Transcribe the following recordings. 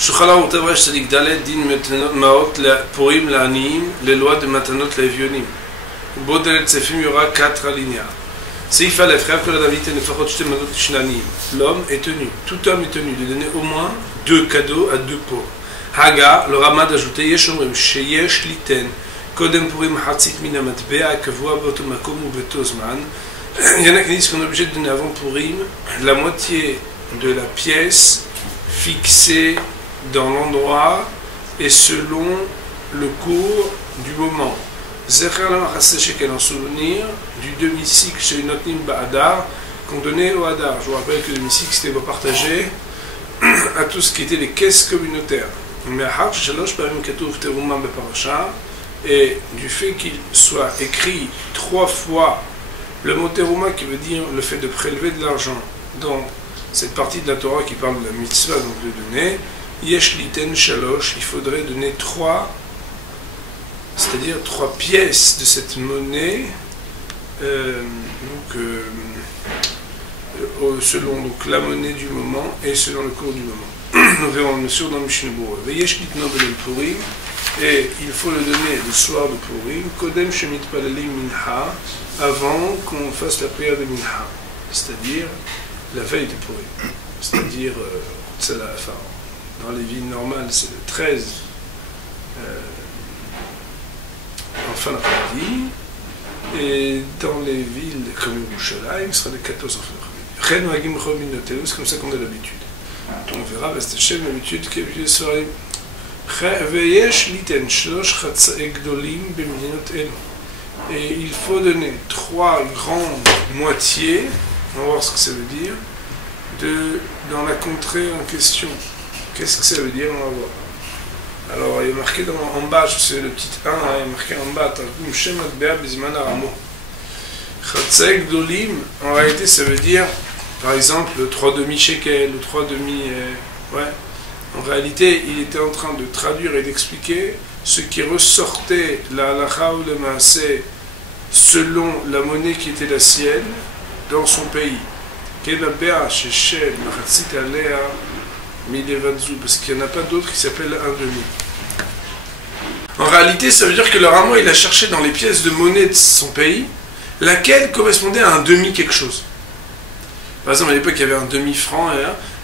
Shulchan Aruch Tavresh Tzadik Dalet din Maot Purim La'aniyim, les lois de Matanot La'evionim. Bo Dalet Sefim, il y aura 4 alinéas. Seif Aleph, Rav Kol Adam Yiten Lefachot Shte Manot Shnaniyim. L'homme est tenu, tout homme est tenu de donner au moins 2 cadeaux à 2 pauvres. Haga, le Ramad ajouté Yesh Omrim, Sheyesh Liten, Kodem Purim Hatzit Min HaMatbea, Kavua Beto Makom ou Beto Zman. Il y en a qui disent qu'on est obligé de donner avant Purim la moitié de la pièce fixée dans l'endroit et selon le cours du moment. Zecher l'amachase shekel, en souvenir du demi-cycle chez Notnim Ba'adar qu'on donnait au Hadar. Je vous rappelle que le demi-cycle c'était pas partagé à tout ce qui était les caisses communautaires. Et du fait qu'il soit écrit 3 fois le mot terouma qui veut dire le fait de prélever de l'argent dans cette partie de la Torah qui parle de la mitzvah, donc de donner, yesh liten shalosh, il faudrait donner 3, c'est-à-dire 3 pièces de cette monnaie, selon donc, la monnaie du moment et selon le cours du moment. Nous verrons bien sûr dans le Mishnah Berurah. Yesh litno belel Purim, et il faut le donner le soir de Purim, kodem shemit palelim minha, avant qu'on fasse la prière de minha, c'est-à-dire la veille de Purim, c'est-à-dire dans les villes normales c'est le 13 en fin d'après-midi, et dans les villes comme Yerushalayim ce sera le 14 en fin d'après-midi. C'est comme ça qu'on a l'habitude. On verra, Hashem, l'habitude qui est l'habitude de soirée. Et il faut donner 3 grandes moitiés, on va voir ce que ça veut dire, dans la contrée en question. Qu'est-ce que ça veut dire? On va voir. Alors, il est marqué en bas, c'est le petit 1, il est marqué en bas, en réalité, ça veut dire, par exemple, le 3 demi-shekel, le 3 demi... En réalité, il était en train de traduire et d'expliquer ce qui ressortait, la halakha ou le maaseh, selon la monnaie qui était la sienne, dans son pays. Parce qu'il n'y en a pas d'autre qui s'appelle un demi. En réalité, ça veut dire que le Rama, il a cherché dans les pièces de monnaie de son pays, laquelle correspondait à un demi quelque chose. Par exemple, à l'époque, il y avait un demi-franc.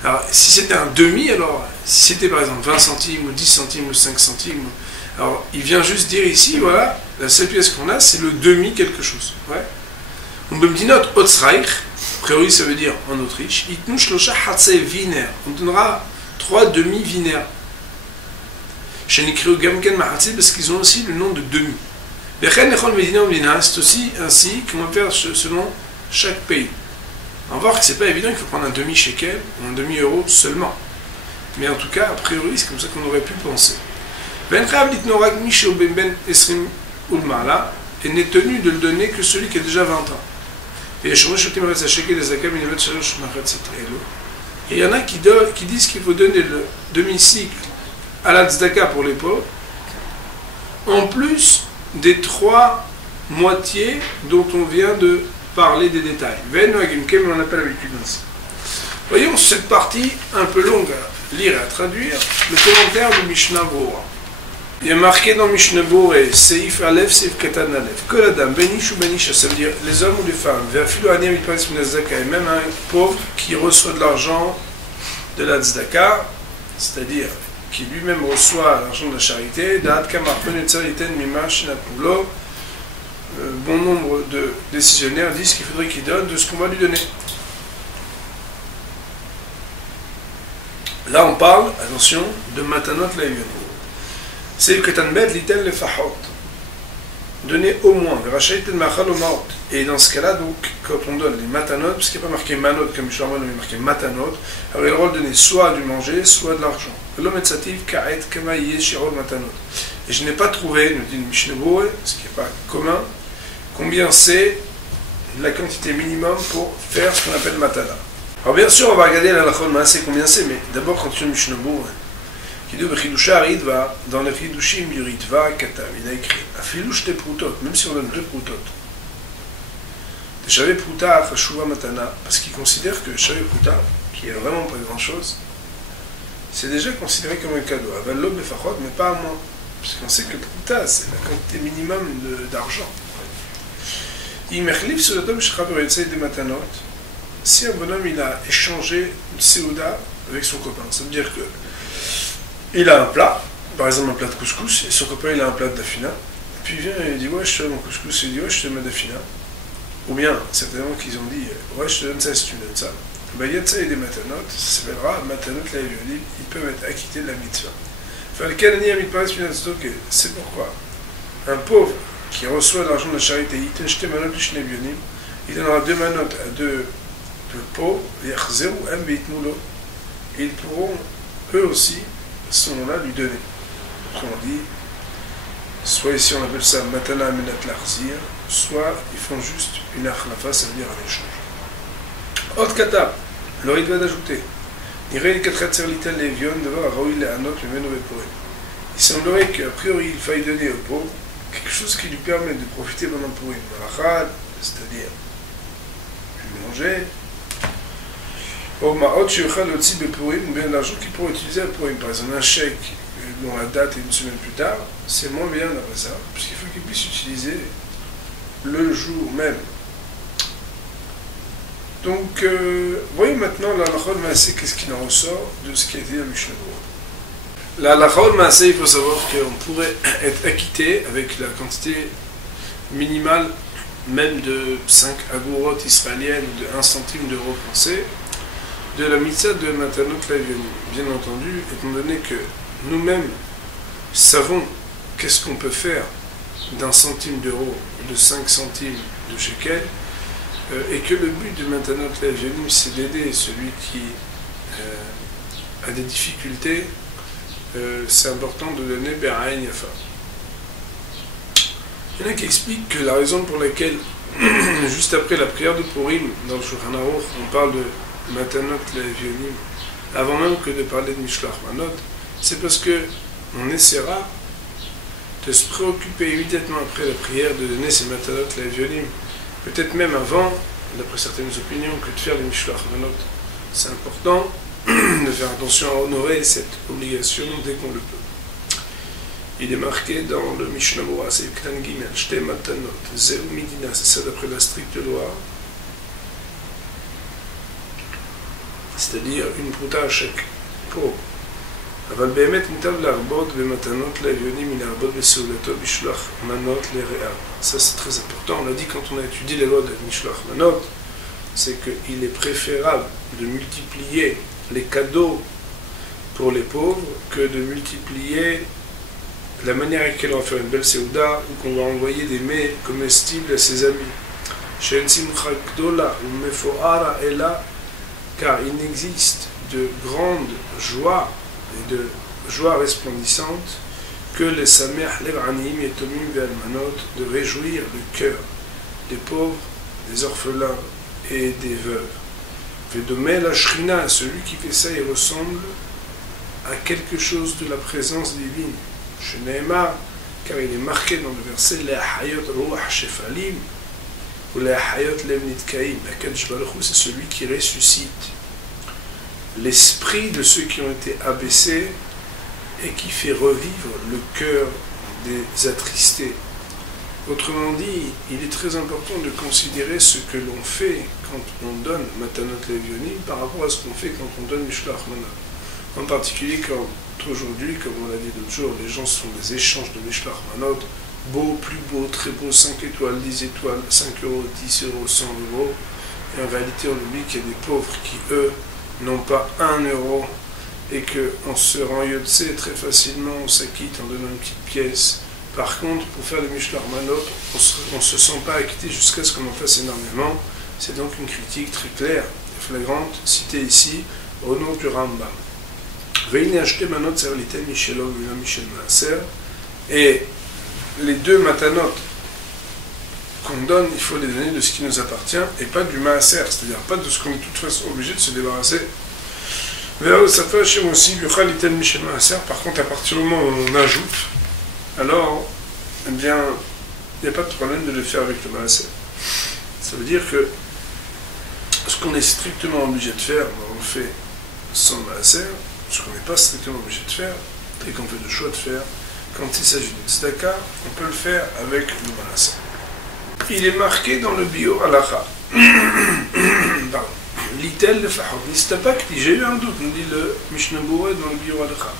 Alors, si c'était un demi, alors, si c'était par exemple 20 centimes, ou 10 centimes, ou 5 centimes, alors, il vient juste dire ici, voilà, la seule pièce qu'on a, c'est le demi quelque chose. Ouais. On me dit notre Otzreich, a priori, ça veut dire en Autriche, Itnu Shlosha Hatse Wiener. On donnera 3 demi-wiener. Chez Nikriou Gamken Mahatse, parce qu'ils ont aussi le nom de demi. C'est aussi ainsi qu'on va faire selon chaque pays. On va voir que c'est pas évident qu'il faut prendre un demi-shekel ou un demi-euro seulement. Mais en tout cas, a priori, c'est comme ça qu'on aurait pu penser. Et n'est tenu de le donner que celui qui a déjà 20 ans. Et il y en a qui disent qu'il faut donner le demi-cycle à la tzedaka pour les pauvres, en plus des 3 moitiés dont on vient de parler des détails. On appelle l'habitude ainsi. Voyons cette partie un peu longue à lire et à traduire, le commentaire du Mishnah Berurah. Il y a marqué dans Mishnah Berurah, Seif Aleph, Seif Katan Aleph, que la dame, Benish ou Benisha, ça veut dire les hommes ou les femmes, et même un pauvre qui reçoit de l'argent de la tzedaka, c'est-à-dire qui lui-même reçoit l'argent de la charité, bon nombre de décisionnaires disent qu'il faudrait qu'il donne de ce qu'on va lui donner. Là on parle, attention, de matanot la'evionim. C'est le ketan bet liten le fahot. Donner au moins, et dans ce cas-là, donc, quand on donne les matanot, parce qu'il n'y a pas marqué manot comme je l'ai marqué matanot, alors il a le droit de donner soit du manger, soit de l'argent. Et je n'ai pas trouvé, nous dit le Mishnah Berurah, ce qui n'est pas commun, combien c'est la quantité minimum pour faire ce qu'on appelle matana. Alors bien sûr, on va regarder la halachot maaseh combien c'est, mais d'abord quand tu as le Mishnah Berurah, qui dit Bechidusha Ritva, dans le Chidushim du Ritva Katav, il a écrit Afilush te prutot, même si on donne 2 prutot. Shavé Pruta Fashuva Matana, parce qu'il considère que Shavé Pruta, qui est vraiment pas grand chose, c'est déjà considéré comme un cadeau. Avallo befachot, mais pas à moins. Parce qu'on sait que le pruta, c'est la quantité minimum d'argent. Imerlif sur le dom des matanot. Si un bonhomme il a échangé une seuda avec son copain, ça veut dire que il a un plat, par exemple un plat de couscous, et son copain il a un plat de dafina, puis il vient et il dit ouais je te donne mon couscous, et il dit ouais je te donne ma dafina. Ou bien, certainement qu'ils ont dit ouais je te donne ça si tu me donnes ça. Ben yatsa et des matanot, ça s'appellera matanot la violim, ils peuvent être acquittés de la mitzvah. C'est pourquoi un pauvre qui reçoit l'argent de la charité, il donnera 2 manotes à 2 pauvres, et ils pourront eux aussi, à ce moment-là, lui donner. Autrement dit, soit ici on appelle ça matana menat l'arzir, soit ils font juste une achlafa, ça veut dire un échange. Autre kata, l'oreille doit d'ajouter. Il semblerait qu'a priori il faille donner au pauvre quelque chose qui lui permet de profiter pendant Purim, c'est-à-dire manger, ou bien l'argent qu'il pourrait utiliser à Purim. Par exemple, un chèque dont la date est une semaine plus tard, c'est moins bien d'après ça, puisqu'il faut qu'il puisse utiliser le jour même. Donc, voyez maintenant la halakha maaseh, qu'est-ce qu'il en ressort de ce qui a été dans le Mishnah Berurah. La halakha maaseh, il faut savoir qu'on pourrait être acquitté avec la quantité minimale, même de 5 agorot israéliennes, de 1 centime d'euro français, de la mitzvah de matanot lavionim. Bien entendu, étant donné que nous-mêmes savons qu'est-ce qu'on peut faire d'1 centime d'euro, de 5 centimes de shekel, et que le but de Matanot Lavionim, c'est d'aider celui qui a des difficultés, c'est important de donner Beraïn Yafa. Il y en a qui expliquent que la raison pour laquelle, juste après la prière de Purim, dans le Shulchan Aruch, on parle de Matanot Lavionim, avant même que de parler de Mishloach Manot, c'est parce que on essaiera de se préoccuper immédiatement après la prière de donner ces Matanot Lavionim, peut-être même avant, d'après certaines opinions, que de faire les Mishloach Manot. C'est important de faire attention à honorer cette obligation dès qu'on le peut. Il est marqué dans le Mishnah Berurah, c'est Ktan Gimel, Shte Matanot, Zeu Midina, c'est ça d'après la stricte loi, c'est-à-dire une prouta à chaque pauvre. אבל באמת ניתן להרבות במתנות לאביונים מן להרבות בסעודתו בשלוח מנות לרעיו. Ça c'est très important. On a dit quand on a étudié les lois de Mishloach Manot, c'est qu'il est préférable de multiplier les cadeaux pour les pauvres que de multiplier la manière avec laquelle on va faire une belle séouda ou qu'on va envoyer des mets comestibles à ses amis. She'en simcha gdola ou mefoara ela, car il n'existe de grande joie et de joie resplendissante que les Sameach Lev Aniyim Yetomim Ve'almanot, de réjouir le cœur des pauvres, des orphelins et des veuves. Vedomé la Shrina, celui qui fait ça, il ressemble à quelque chose de la présence divine. Sheneema, car il est marqué dans le verset Les Hayot Ruach Shefalim ou Les Hayot Lev Nitkaim. Akadosh Baruch Hu, c'est celui qui ressuscite l'esprit de ceux qui ont été abaissés et qui fait revivre le cœur des attristés. Autrement dit, il est très important de considérer ce que l'on fait quand on donne Matanot Lavionim par rapport à ce qu'on fait quand on donne Mishloach Manot. En particulier quand aujourd'hui, comme on l'a dit l'autre jour, les gens font des échanges de Mishloach Manot, beau, plus beau, très beau, 5 étoiles, 10 étoiles, 5 euros, 10 euros, 100 euros. Et en réalité, on oublie qu'il y a des pauvres qui, eux, n'ont pas 1 euro, et qu'on se rend yotse très facilement, on s'acquitte en donnant une petite pièce. Par contre, pour faire le Mishloach Manot, on ne se sent pas acquitté jusqu'à ce qu'on en fasse énormément. C'est donc une critique très claire et flagrante, citée ici, au nom du Rambam. Et les 2 matanot qu'on donne, il faut les donner de ce qui nous appartient et pas du maaser, c'est-à-dire pas de ce qu'on est de toute façon obligé de se débarrasser. Par contre, à partir du moment où on ajoute, alors, eh bien, il n'y a pas de problème de le faire avec le maaser. Ça veut dire que ce qu'on est strictement obligé de faire, on le fait sans maaser, ce qu'on n'est pas strictement obligé de faire, et qu'on fait le choix de faire, quand il s'agit d'une tzedaka, on peut le faire avec le manasa. Il est marqué dans le bio halacha. Pardon. L'itel le fahod. Nistapak dit, j'ai eu un doute, nous dit le Mishnah Berurah dans le bio halacha.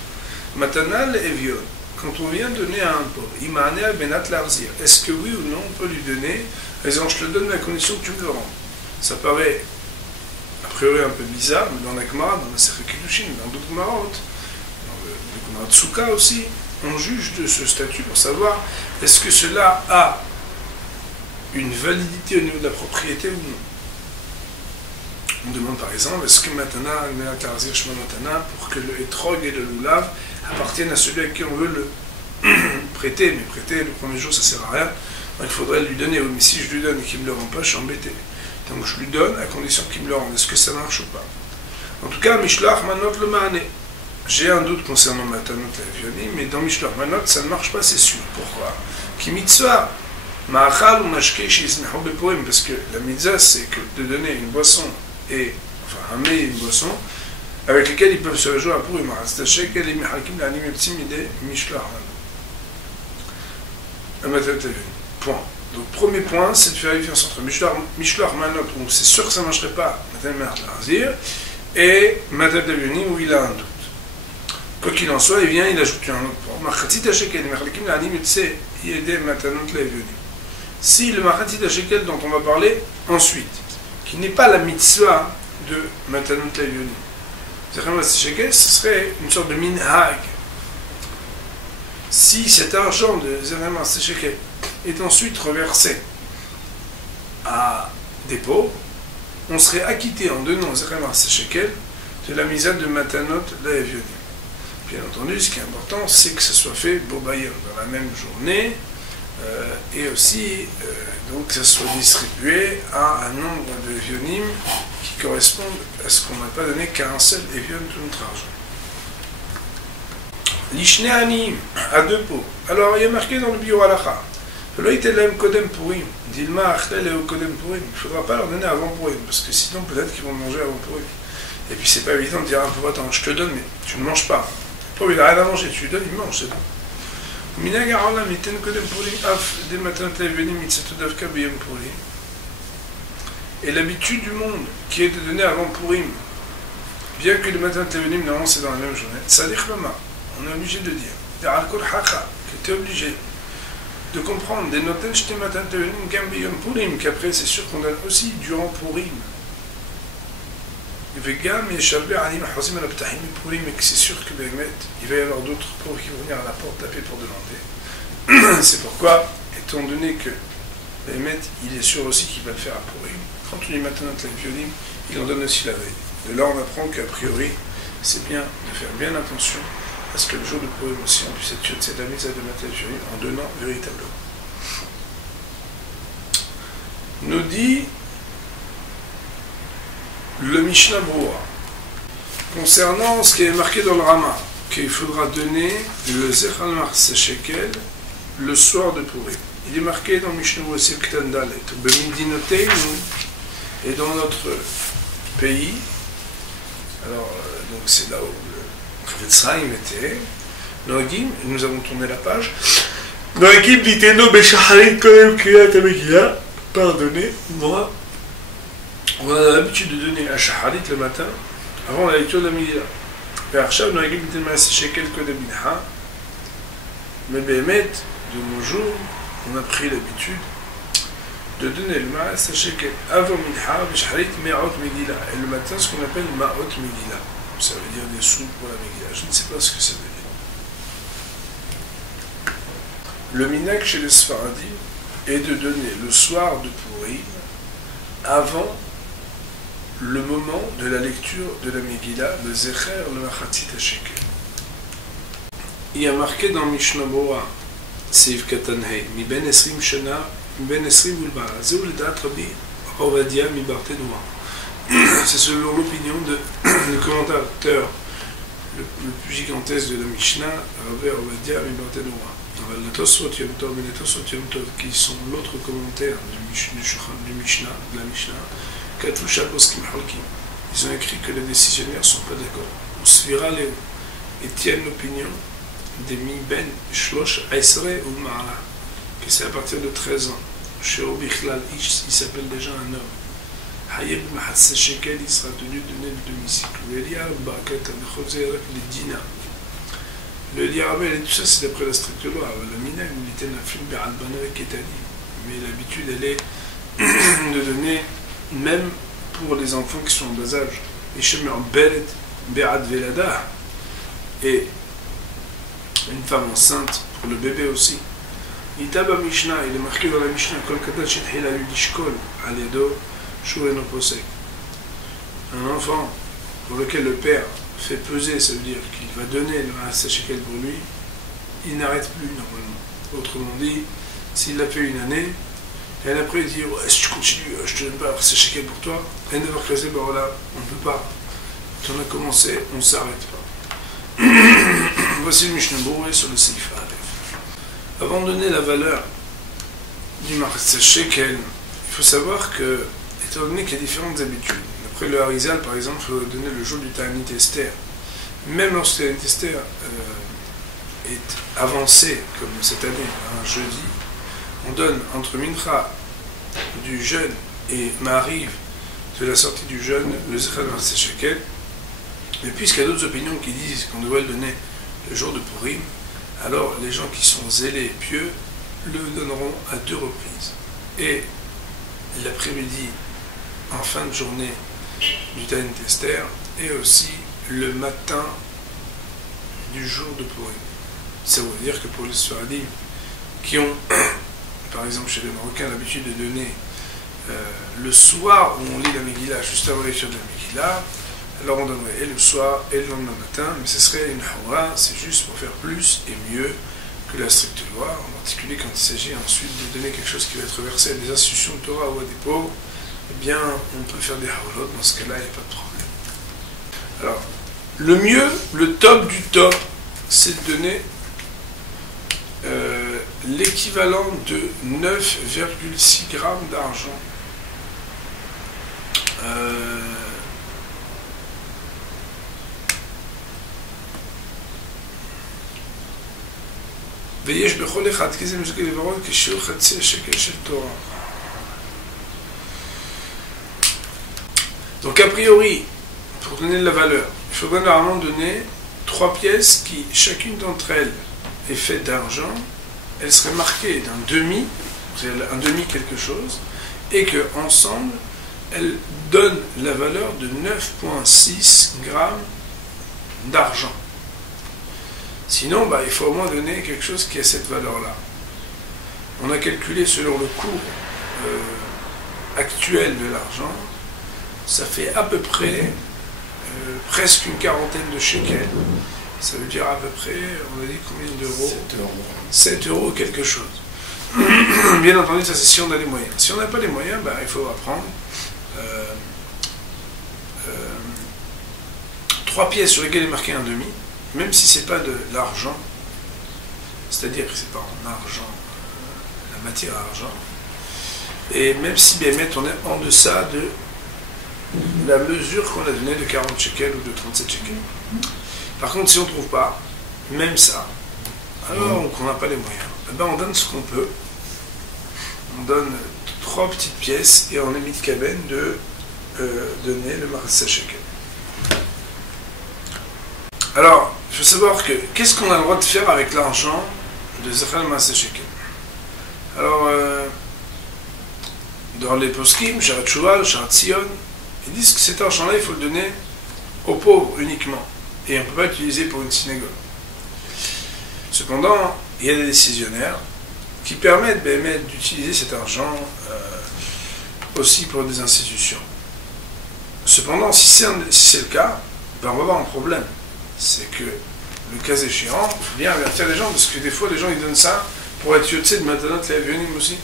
Matana le evion. Quand on vient donner à un pauvre, imane al benat l'arzir. Est-ce que oui ou non on peut lui donner? Raison, je te le donne à condition que tu me le rends. Ça paraît a priori un peu bizarre, mais dans la Gemara, dans la Sefer Kiddushin, dans d'autres Gemarot, dans le Gemara Tsuka aussi, on juge de ce statut pour savoir est-ce que cela a une validité au niveau de la propriété ou non. On demande par exemple est-ce que Matana, Al-Menat Shema Matana, pour que le Etrog et le Lulav appartiennent à celui à qui on veut le prêter, mais prêter le premier jour ça sert à rien, donc il faudrait lui donner, mais si je lui donne et qu'il ne me le rend pas, je suis embêté. Donc je lui donne à condition qu'il me le rende. Est-ce que ça marche ou pas? En tout cas, Mishlach Manot le Maane. J'ai un doute concernant Matanot et Avionim, mais dans Mishlach Manot, ça ne marche pas, c'est sûr. Pourquoi? Ki mitzvah, ma'achal ou mashke she'ismehu bepurim, parce que la mitzvah, c'est que de donner une boisson, et, enfin un mets et une boisson, avec lesquels ils peuvent se réjouir à Purim. C'est-à-dire qu'elle est mechakim l'anime eptim idée Mishlach Manot. Point. Donc, premier point, c'est de faire la différence entre Mishlach Manot, où c'est sûr que ça ne marcherait pas, Matanot Larzir, et Matanot Avionim, où il a un doute. Quoi qu'il en soit, il vient, il ajoute un autre point. Machatit Shekel, Mechalikim l'Anim, Yotse, Yedé Matanot Avionim. Si le Machatit Shekel dont on va parler ensuite, qui n'est pas la mitzvah de Matanot Avionim, c'est-à-dire Shekel, ce serait une sorte de minhag. Si cet argent de Zerema Shekel est ensuite reversé à des pauvres, on serait acquitté en donnant Zerema Shekel de la misère de Matanot Avionim. Bien entendu, ce qui est important, c'est que ce soit fait Bobayim dans la même journée et aussi donc que ça soit distribué à un nombre de Evionim qui correspondent à ce qu'on n'a pas donné qu'à un seul Evion tout notre argent. L'Ishne Anim, à deux pots. Alors il y a marqué dans le bio halacha, il ne faudra pas leur donner avant Purim, parce que sinon peut-être qu'ils vont manger avant Purim. Et puis c'est pas évident de dire un pauvre, attends, je te donne, mais tu ne manges pas. Le pauvre il n'a rien à manger, tu lui donnes, il mange, c'est bon. Et l'habitude du monde qui est de donner avant Purim, bien que le matin de Tevenim, normalement c'est dans la même journée, on est obligé de dire, que tu es obligé de comprendre des noten shte matin Tevenim gam Purim, qu'après c'est sûr qu'on donne aussi durant Purim. Et que c'est sûr que il va y avoir d'autres pauvres qui vont venir à la porte taper pour demander. C'est pourquoi, étant donné que Béhémet, il est sûr aussi qu'il va le faire à Purim, quand on dit maintenant la violine, il en donne aussi la veille. De là, on apprend qu'a priori, c'est bien de faire bien attention à ce que le jour de Purim aussi, on puisse être sûr de cette mise à de la violine en donnant véritablement. Nous dit le Mishnah Berurah, concernant ce qui est marqué dans le Rama, qu'il faudra donner le Zechal Marse Shekel le soir de Purim. Il est marqué dans Mishnah Berurah Ktan Dalet, Bemidinoteinu, et dans notre pays, alors donc c'est là où le Chavetz Chaim était, Noagim, nous avons tourné la page, Noagim Liteno Beshacharit Kodem Kriyat HaMegillah, pardonnez-moi, on a l'habitude de donner un shaharit le matin avant la lecture de la Megillah. Mais Béhémet, de nos jours, on a pris l'habitude de donner le ma'as shekel avant Minha, shaharit me'ot Megillah. Et le matin, ce qu'on appelle ma'ot Megillah. Ça veut dire des sous pour la Megillah. Je ne sais pas ce que ça veut dire. Le minhag chez les Sfaradim est de donner le soir de Purim avant le moment de la lecture de la Megillah, le Zecher, le Machatzit HaShekel. Il y a marqué dans Mishnah Berurah, Seif Katan Hei, Mi ben Esrim Shana, Mi ben Esrim Ulbara, Zeu L'Dat Rabbi Ovadia Mi Barthénois. C'est selon l'opinion du commentateur le plus gigantesque de la Mishnah, Rabbi Ovadia Mi Barthénois. Les Tosfot Yom Tov et les Tosfot Yom Tov, qui sont l'autre commentaire du Mishnah, de la Mishnah, ils ont écrit que les décisionnaires ne sont pas d'accord. Svira Léo, et tiennent l'opinion des Mi Ben Shlosh Aisre ou Ma'ala, que c'est à partir de 13 ans. Chez Obichlal Ish, il s'appelle déjà un homme. Hayeb Mahatse Shekel, il sera tenu de donner le demi-cycle. Le Eliab Bakat Amechozer, les Dina. Le Eliab et tout ça, c'est d'après la stricte loi. La Mina, il était un film Be'albana et Ketani. Mais l'habitude, elle est de donner, même pour les enfants qui sont en bas âge. Et Shemer Beret Be'ad Velada. Et une femme enceinte pour le bébé aussi. Itaba Mishnah, il est marqué dans la Mishnah, Kol Kadal Shethila Yudishkol, Aledo, Shureno Posek. Un enfant pour lequel le père fait peser, ça veut dire qu'il va donner le Maaseh Shekel pour lui, il n'arrête plus normalement. Autrement dit, s'il l'a fait une année, et après il dit ouais, si tu continues, je te donne pas Maaseh Shekel pour toi, et ne va casser, ben voilà, on ne peut pas. Quand on a commencé, on ne s'arrête pas. Voici le Mishnah Bourré sur le Seif Aleph. Avant de donner la valeur du Maaseh Shekel, il faut savoir que, étant donné qu'il y a différentes habitudes, après le Harizal par exemple, il faut donner le jour du Ta'anit Esther. Même lorsque le Ta'anit Esther est avancé, comme cette année, un jeudi, on donne entre Mincha du jeûne et Ma'ariv de la sortie du jeûne le Zechar Maaseh Shekel. Mais puisqu'il y a d'autres opinions qui disent qu'on devrait le donner le jour de Purim, alors les gens qui sont zélés et pieux le donneront à 2 reprises. Et l'après-midi, en fin de journée du Ta'anit Esther, et aussi le matin du jour de Purim. Ça veut dire que pour les Sfaradim qui ont, par exemple chez les Marocains, l'habitude de donner le soir où on lit la Megillah, juste avant l'écriture de la Megillah, alors on donnerait et le soir et le lendemain matin, mais ce serait une hawa, c'est juste pour faire plus et mieux que la stricte loi, en particulier quand il s'agit ensuite de donner quelque chose qui va être versé à des institutions de Torah ou à des pauvres, eh bien on peut faire des hawlot, dans ce cas-là il n'y a pas de problème. Alors, le mieux, le top du top, c'est de donner l'équivalent de 9,6 grammes d'argent. ויש בכל אחד כזה משקל לברון כשיעור חצי השקל של תורה. Donc a priori, pour donner de la valeur, il faudrait normalement donner 3 pièces qui, chacune d'entre elles, est faite d'argent, elle serait marquée d'un demi, un demi quelque chose, et que ensemble, elles donnent la valeur de 9,6 grammes d'argent. Sinon, il faut au moins donner quelque chose qui a cette valeur-là. On a calculé selon le cours actuel de l'argent, ça fait à peu près presque une quarantaine de shekels. Ça veut dire à peu près, on a dit combien d'euros? 7 euros. 7 euros quelque chose. Bien entendu, ça c'est si on a les moyens. Si on n'a pas les moyens, il faut apprendre 3 pièces sur lesquelles est marqué un demi, même si c'est pas de l'argent, c'est-à-dire que c'est pas en argent, la matière argent, et même si bien on est en deçà de la mesure qu'on a donnée de 40 shekels ou de 37 shekels. Par contre, si on ne trouve pas, même ça, alors qu'on n'a pas les moyens, on donne ce qu'on peut. On donne 3 petites pièces et on est mis de cabane de donner le Maaseh Shekel. Alors, il faut savoir que, qu'est-ce qu'on a le droit de faire avec l'argent de Zechar Maaseh Shekel? Alors, dans les poskim, Sharat Tshuva, Sharat Tzion, ils disent que cet argent-là, il faut le donner aux pauvres uniquement. Et on ne peut pas l'utiliser pour une synagogue. Cependant, il y a des décisionnaires qui permettent d'utiliser cet argent aussi pour des institutions. Cependant, si c'est le cas, on va avoir un problème. C'est que, le cas échéant, il faut bien avertir les gens, parce que des fois, les gens ils donnent ça pour être yotse de Matanot les Avionim aussi.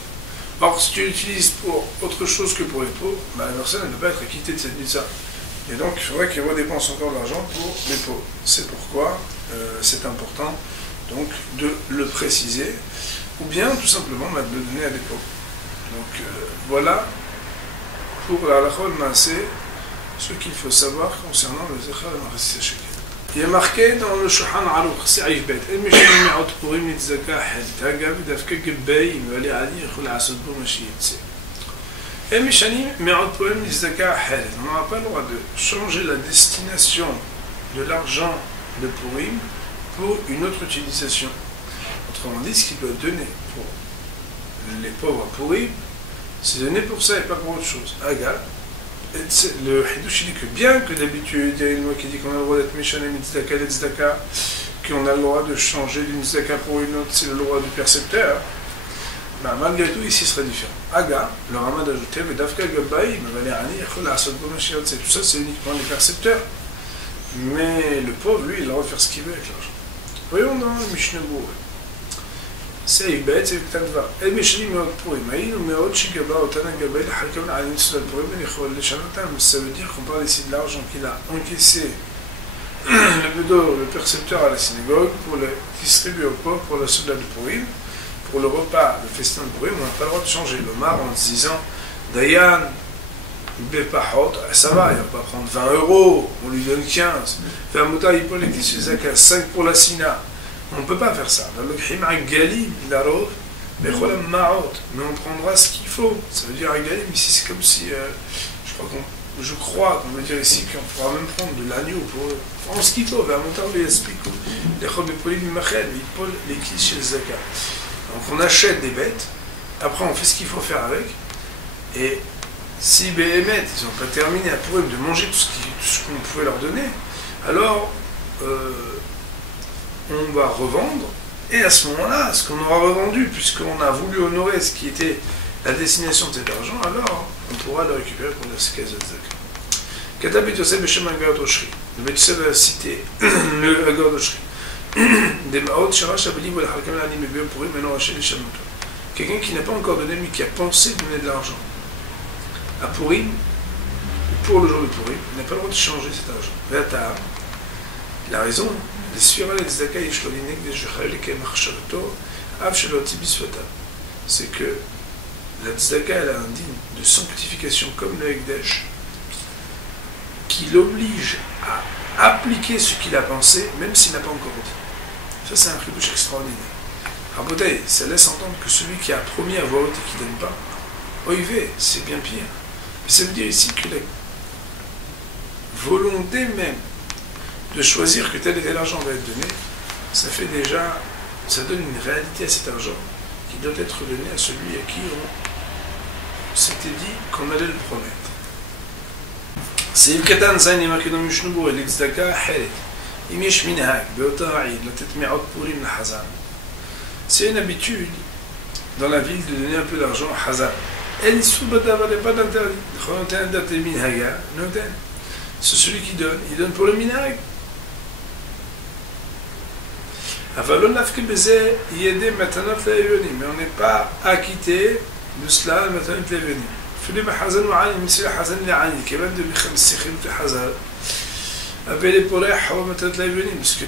Or, si tu l'utilises pour autre chose que pour les pauvres, la personne ne peut pas être acquittée de ça. Et donc, il faudrait qu'elle redépense encore de l'argent pour les pauvres. C'est pourquoi c'est important donc, de le préciser, ou bien tout simplement de le donner à des pauvres. Donc, voilà pour la halakha Maaseh ce qu'il faut savoir concernant le Zechar Maaseh Shekel. Il y a marqué dans le Shulchan Aruch, c'est Aïf Bet, et Mishanim Me'ot Purim Nitzaka Hel, Tagav Davka Gebbaim, Vali Ali, Yechol Asod Bo Mashiach. Et Mishanim Me'ot Purim Nitzaka Hel. On n'aura pas le droit de changer la destination de l'argent de Purim pour une autre utilisation. Autrement dit, ce qu'il doit donner pour les pauvres à Purim, c'est donné pour ça et pas pour autre chose. Agal. Le Hidouch dit que bien que d'habitude, il y a une loi qui dit qu'on a le droit d'être Mishanim Tzedaka et Tzedaka, qu'on a le droit de changer d'une Tzedaka pour une autre, c'est le droit du percepteur, ben, malgré tout, ici, ce serait différent. Aga, le Ramad a ajouté, mais Dafka Gabbaï, c'est tout ça, c'est uniquement les percepteurs. Mais le pauvre, lui, il a le droit de faire ce qu'il veut avec l'argent. Voyons dans le Mishnah Berurah. C'est Ibet, c'est Tadva. Et Mishanim Me'ot Purim. Aïn ou Me'ot Shigaba, Otana Gabbaï, la Halkavan Alim Tzedal Purim, et Nechol, les Shanatam. Ça veut dire qu'on parle ici de l'argent qu'il a encaissé le Bédor, le percepteur à la synagogue, pour le distribuer aux pauvres pour la soldat de Purim, pour le repas, le festin de Purim. On n'a pas le droit de changer le mar en se disant Dayan, Bepahot, ça va, il ne va pas prendre 20 €, on lui donne 15. Faire Mouta, il peut les 5 pour la Sina. On ne peut pas faire ça. Mais on prendra ce qu'il faut. Ça veut dire Galim, ici c'est comme si, je crois qu'on veut dire ici qu'on pourra même prendre de l'agneau pour ce qu'il faut. Les clichés chez les zakat. Donc on achète des bêtes, après on fait ce qu'il faut faire avec, et si Béhémet, ils n'ont pas terminé à pour eux de manger tout ce qu'on pouvait leur donner, alors on va revendre, et à ce moment-là, ce qu'on aura revendu, puisqu'on a voulu honorer ce qui était la destination de cet argent, alors on pourra le récupérer pour la caisse de Zaka. Kata Bet Yosef Beshem Agad Oshri. Le Bet Yosef a cité le Agad Oshri. Des Maot Sharash Abeli ou la Halkam Lani Mebiyom Purim, maintenant Hachel et Shamoto. Quelqu'un qui n'a pas encore donné, mais qui a pensé donner de l'argent à Purim, pour le jour de Purim, il n'a pas le droit de changer cet argent. Il a raison. C'est que la tzedaka, elle a un digne de sanctification comme le Hekdesh, qui l'oblige à appliquer ce qu'il a pensé, même s'il n'a pas encore dit. Ça, c'est un chidouch extraordinaire. Rabotai, ça laisse entendre que celui qui a promis à voix haute et qui ne donne pas, oivé, c'est bien pire. Mais ça veut dire ici que la volonté même de choisir que tel et tel argent va être donné, ça fait déjà, ça donne une réalité à cet argent qui doit être donné à celui à qui on s'était dit qu'on allait le promettre. C'est le Katan Zayn marqué dans Mishnah Berurah, l'exdaka haret. Imish minhag, beota'id, la tête me'ot purim la hazan. C'est une habitude dans la ville de donner un peu d'argent à hazan. Elle soubadav, elle n'est pas d'interdit. C'est celui qui donne, il donne pour le minhag. Mais on n'est pas acquitté de cela,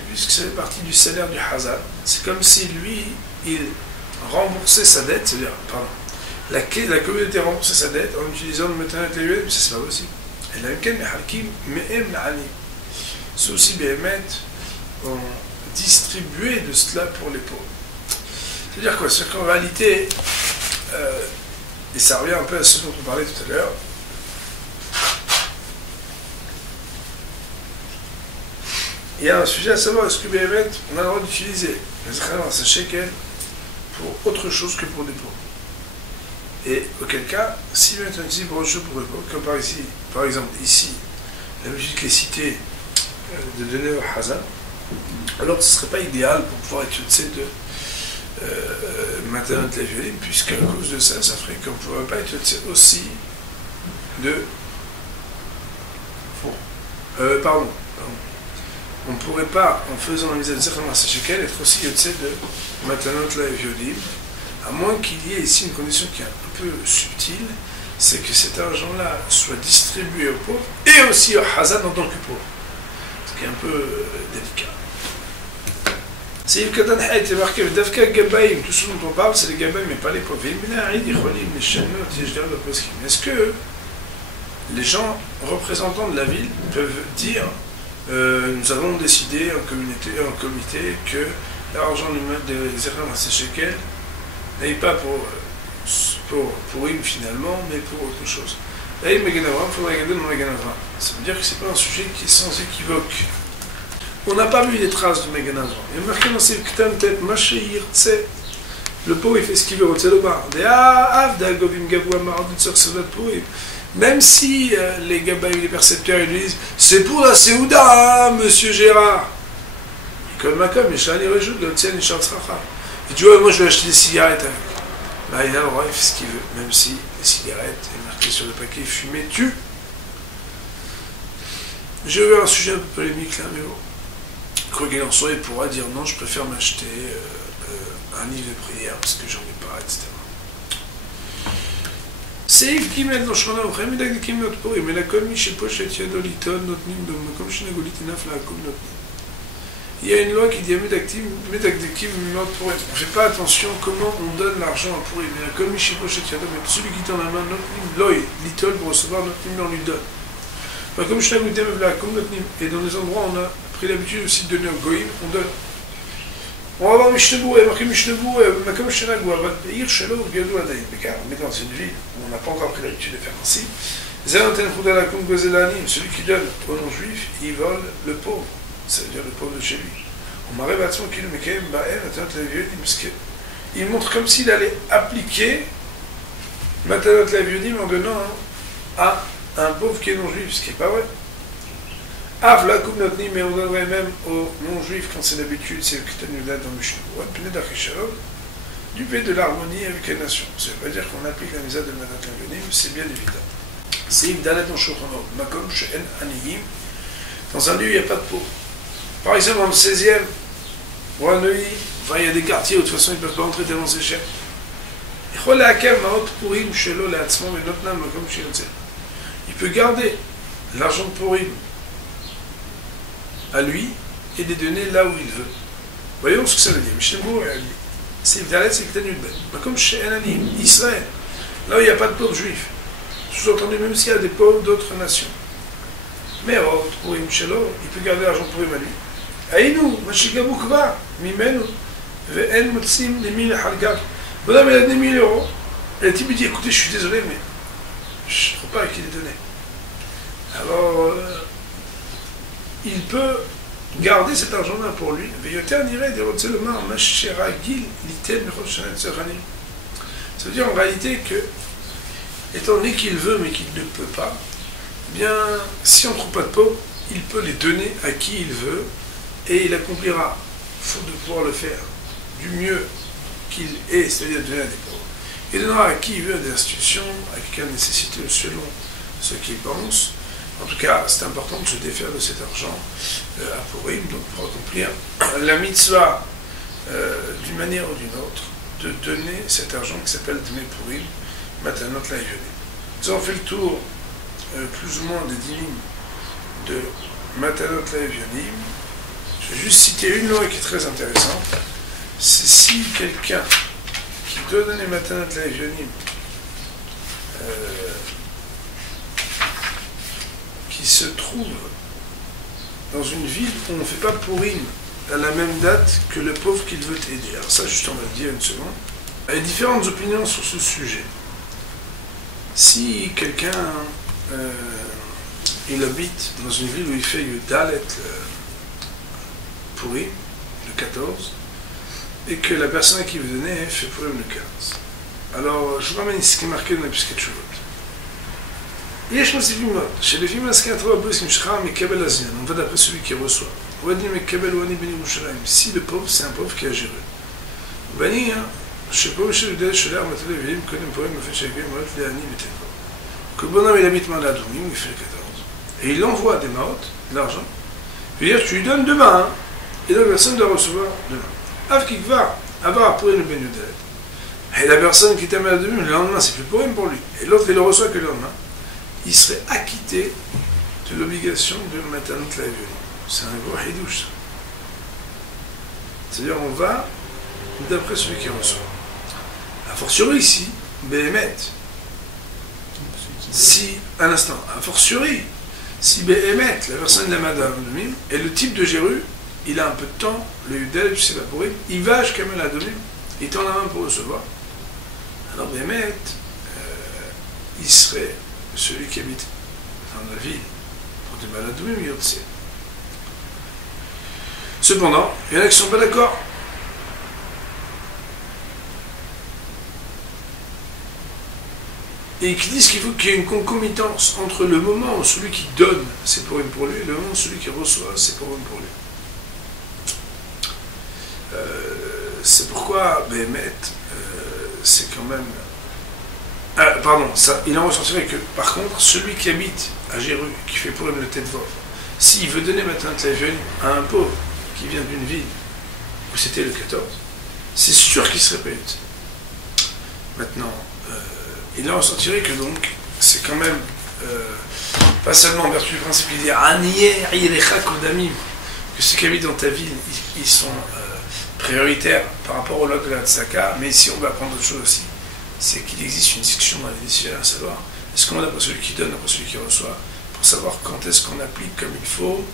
puisque ça fait partie du salaire du Hazan, c'est comme si lui, il remboursait sa dette, c'est-à-dire, pardon, la communauté remboursait sa dette en utilisant le Matanet Levenim, mais c'est pas possible. Et là, c'est aussi Béhémet, on distribuer de cela pour les pauvres. C'est-à-dire quoi? C'est qu'en réalité, et ça revient un peu à ce dont on parlait tout à l'heure, il y a un sujet à savoir, est-ce que Béhémet, on a le droit d'utiliser ce shekel pour autre chose que pour des pauvres? Et auquel cas, si Béhémet on utilise pour autre chose pour les pauvres, comme par exemple ici, la logique est citée de donner au Hazan, alors ce ne serait pas idéal pour pouvoir être yotzé de Matanet Levianim, puisqu'à cause de ça, ça ferait qu'on ne pourrait pas être yotzé aussi de pardon. On ne pourrait pas, en faisant la mise à Zerma Shekel, être aussi yotzé de Matanet Levianim, à moins qu'il y ait ici une condition qui est un peu subtile, c'est que cet argent-là soit distribué aux pauvres et aussi au Hazan en tant que pauvre. Ce qui est un peu délicat. C'est le Katan Haït, c'est marqué, Dafka Gabaïm, tout ce dont on parle, c'est les Gabaïm, mais pas les pauvres. Est-ce que les gens représentants de la ville peuvent dire nous avons décidé en comité que l'argent des Zerem à Séchekel n'aille pas pour Purim finalement, mais pour autre chose. Là, il faudrait regarder dans Megan Avram. Ça veut dire que ce n'est pas un sujet qui est sans équivoque. On n'a pas vu les traces de Megan Avram. Il y a marqué dans ces Ktan Tet, Mashéir Tse. Le pauvre, il fait ce qu'il veut, même si les gabaïs, les percepteurs, ils lui disent c'est pour la Séouda, monsieur Gérard. Comme Macam, il chante les réjouis, le tien, il chante Sracha. Il dit ouais, moi je vais acheter des cigarettes avec. Bah, il a le droit, il fait ce qu'il veut, même si les cigarettes, il est marqué sur le paquet fumer tue. Je vais un sujet un peu polémique là, mais bon. Quoi qu'il en soit, il pourra dire non, je préfère m'acheter un livre de prière parce que j'en ai pas, etc. סעיף ג' נושרנה וכם מדקדקים להיות פורים, אלא כל מי שפושט ידו ליטול נותנים לו, במקום שנגולית ענף לעקוב נותנים. Il y a une loi qui dit מדקדקים להיות פורים. On ne fait pas attention comment on donne l'argent à Purim. אלא כל מי שפושט ידו, mais celui qui tend la main, נותנים לו, ליטול pour recevoir, נותנים לו, on lui donne. במקום שנגולית ענף לעקוב נותנים. Et dans les endroits où on a pris l'habitude aussi de donner au goïm, on donne. On va voir Mishnebou, et marqué Mishnebou, comme Shenagou, Avadbeir, Shelo, Biodou, Adaïm. Car on est dans une ville où on n'a pas encore pris l'habitude de faire ainsi. Zéranten Khoudalakum Gozelanim, celui qui donne aux non-juifs, il vole le pauvre, c'est-à-dire le pauvre de chez lui. On m'a révélé qu'il le Mekem, Baen, Atant la Viodim, parce qu'il montre comme s'il allait appliquer Matanot la Viodim en donnant à un pauvre qui est non-juif, ce qui n'est pas vrai. Av la coupe notre mais on donnerait même aux non-juifs quand c'est d'habitude, c'est le Kitanulat dans Mishnah, du fait de l'harmonie avec les nations. Ça ne veut pas dire qu'on applique la misa de Matanot la Viodim, c'est bien évident. C'est Ibdalet en Shulchan Makom She'en Aniyim. Dans un lieu, il n'y a pas de pauvres. Par exemple, dans le 16e, ou à Neuilly, il y a des quartiers où de toute façon ils ne peuvent pas entrer tellement c'est cher. Il peut garder l'argent de Purim à lui et les donner là où il veut. Voyons ce que ça veut dire. C'est Ibdalet, c'est Ktanut Ben. Makom She'en Aniyim, Israël, là où il n'y a pas de pauvres juifs. Sous-entendu, même s'il y a des pauvres d'autres nations. Mais pour Imshelo, il peut garder l'argent pour lui à lui. Aïnou, Mashigabou Kva, Mimenu, Ve'en Motsim, les 1000 Halgab. Madame, elle a donné 1000 euros. Et le type lui dit écoutez, je suis désolé, mais je ne trouve pas à qui les donner. Alors, il peut garder cet argent-là pour lui. Ça veut dire en réalité que, étant donné qu'il veut mais qu'il ne peut pas, eh bien, si on ne trouve pas de pauvres, il peut les donner à qui il veut et il accomplira, faute de pouvoir le faire, du mieux qu'il est, c'est-à-dire donner à des pauvres. Il donnera à qui il veut, à des institutions, à quelqu'un nécessité selon ce qu'il pense. En tout cas, c'est important de se défaire de cet argent à Purim, donc pour accomplir la mitzvah d'une manière ou d'une autre, de donner cet argent qui s'appelle Dmei Purim, Matanot Laïvenim. Nous avons fait le tour plus ou moins des 10 lignes de Matanot Laïvenim. Je vais juste citer une loi qui est très intéressante. C'est si quelqu'un qui doit donner Matanot Laïvenim qui se trouve dans une ville où on ne fait pas Purim à la même date que le pauvre qu'il veut aider. Alors ça, juste on va le dire une seconde. Il y a différentes opinions sur ce sujet. Si quelqu'un il habite dans une ville où il fait le Dalet Purim, le 14, et que la personne qui veut donner fait Purim le 15. Alors, je vous ramène ici ce qui est marqué dans la Pisket Shuvot. Chez les films, on va d'après celui qui reçoit. Si le pauvre, c'est un pauvre qui a géré. Que le bonhomme il habite Maladoumim, il fait le 14. Et il envoie des marottes, de l'argent. Il veut dire tu lui donnes demain, et la personne doit recevoir demain. Avkikva, avoir pour le Benudet. Et la personne qui est à Maladoumim, le lendemain, c'est plus pour lui, pour lui. Et l'autre, il le reçoit que le lendemain. Il serait acquitté de l'obligation de Matanot Laïvenim. C'est un gros hidouche. C'est-à-dire, on va d'après celui qui reçoit. A fortiori ici, Béhémet. Si, un instant, a fortiori, Si Béhémet, la personne de la Madame, et le type de Jéru, il a un peu de temps, le Yudel, c'est la Purim, il va jusqu'à Meladomim, il tend la main pour recevoir. Alors Béhémet, il serait celui qui habite dans la ville pour des Meladomim, Yotse. Cependant, il y en a qui ne sont pas d'accord. Et qui disent qu'il faut qu'il y ait une concomitance entre le moment où celui qui donne, c'est pour lui, et le moment où celui qui reçoit, c'est pour lui. C'est pourquoi Béhémet, c'est quand même... il en ressortirait que, par contre, celui qui habite à Jéru, qui fait pour le tête vov, s'il veut donner maintenant la jeune à un pauvre qui vient d'une ville où c'était le 14, c'est sûr qu'il serait payé. Maintenant, il en ressortirait que donc, c'est quand même pas seulement en vertu du principe qu'il dit Anier Irecha Kodamim, que ceux qui habitent dans ta ville, ils sont prioritaires par rapport au lot de la Tzaka, mais ici on va apprendre autre chose aussi, c'est qu'il existe une discussion dans les décisions à savoir, est-ce qu'on a après celui qui donne, après celui qui reçoit, pour savoir quand est-ce qu'on applique comme il faut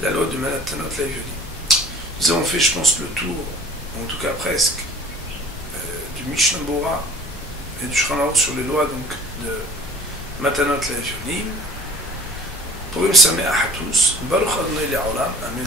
la loi de Manatanot Laïvionim. Nous avons fait, je pense, le tour, en tout cas presque, du Mishnah Bora et du Shulchan Aruch sur les lois donc de Matanot Laïvionim. Purim Sameach à tous. Baruch Adonai Le'olam. Amen.